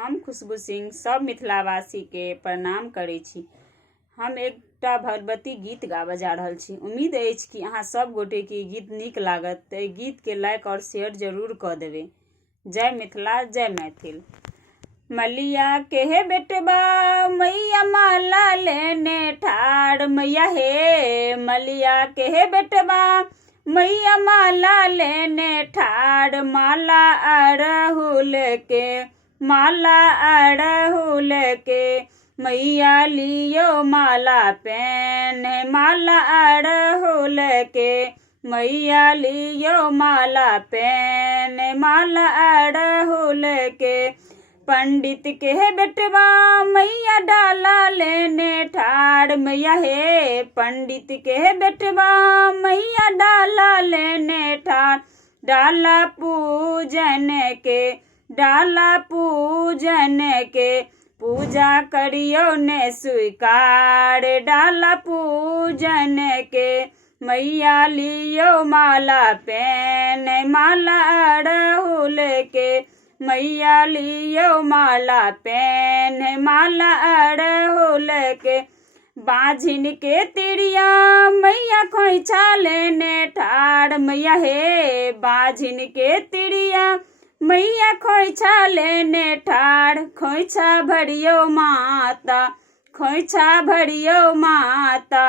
हम खुशबू सिंह सब मिथिलावासी के प्रणाम करै छी। हम एकटा भगवती गीत गाबऽ जा रहल छी। उम्मीद अछि कि अहाँ सब गोटे के गीत नीक लागत। तऽ गीत के लाइक और शेयर जरूर कऽ देबै। जय मिथिला, जय मैथिल। मलिया के हे बेटबा मैया माला लेने ठाड़, मैया हे मलिया के हे बेटबा मैया माला लेने ठाड़। माला अड़हुल के, माला अड़हुल के मैया लियो माला पहने। माला अड़हुल के मैया लियो माला पहने। माला अड़हुल के पंडित के हे बेटवा मैया डाला लेने ठाड़, मैया हे पंडित के हे बेटवा मैया डाला लेने ठाड़। डाला पूजन के, डाला पूजन के पूजा करियो ने स्वीकार। डाला पूजन के मैया लियो माला पहने। माला अड़हुल के मैया लियो माला पहने। माला अड़हुल के बाझिन के तिरिया मैया खोइछा लेने ठाड़, मैया हे बाझिन के तिरिया मैया खोइछा लेने ठाड़। खोइछा भरियो माता, खोइछा भरियो माता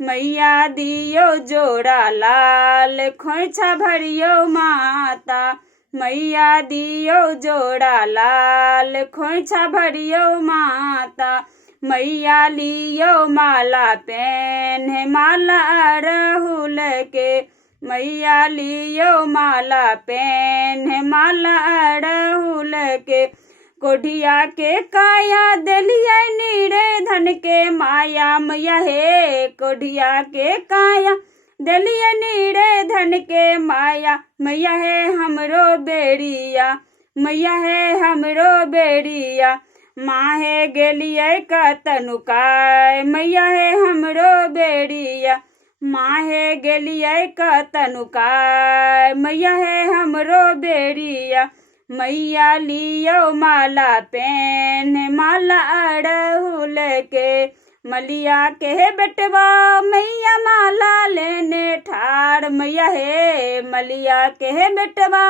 मैया दियो जोड़ा लाल। खोइछा भरियो माता मैया दियो जोड़ा लाल। खोइछा भरियो माता मैया लियो माला पहने। माला अड़हुल के मैया लियो माला पहने। माला अड़हुल के कोढ़िया के काया देलिए नीरे धन के माया, मैया हे कोढ़िया के काया देलिए नीरे धन के माया। मैया हे हमरो बेड़िया, मैया हे हमरो बेड़िया माहे गेलिए कतनुकाय। मैया हे हमरो बेड़िया माहे गेलिए कतनुकाय। मैया हे हमरो बेड़िया मैया लियो माला पहने। माला अड़हुल के मलिया के हे बेटवा मैया माला लेने ठाड़, मैया हे मलिया के हे बेटवा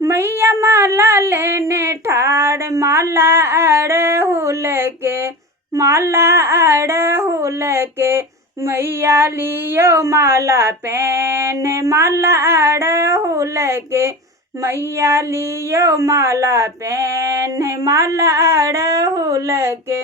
मैया माला लेने ठाड़। माला अड़हुल के, माला अड़हुल के मैया लियो माला पहने। माला अड़हुल के मैया लियो माला पहने। माला अड़हुल के।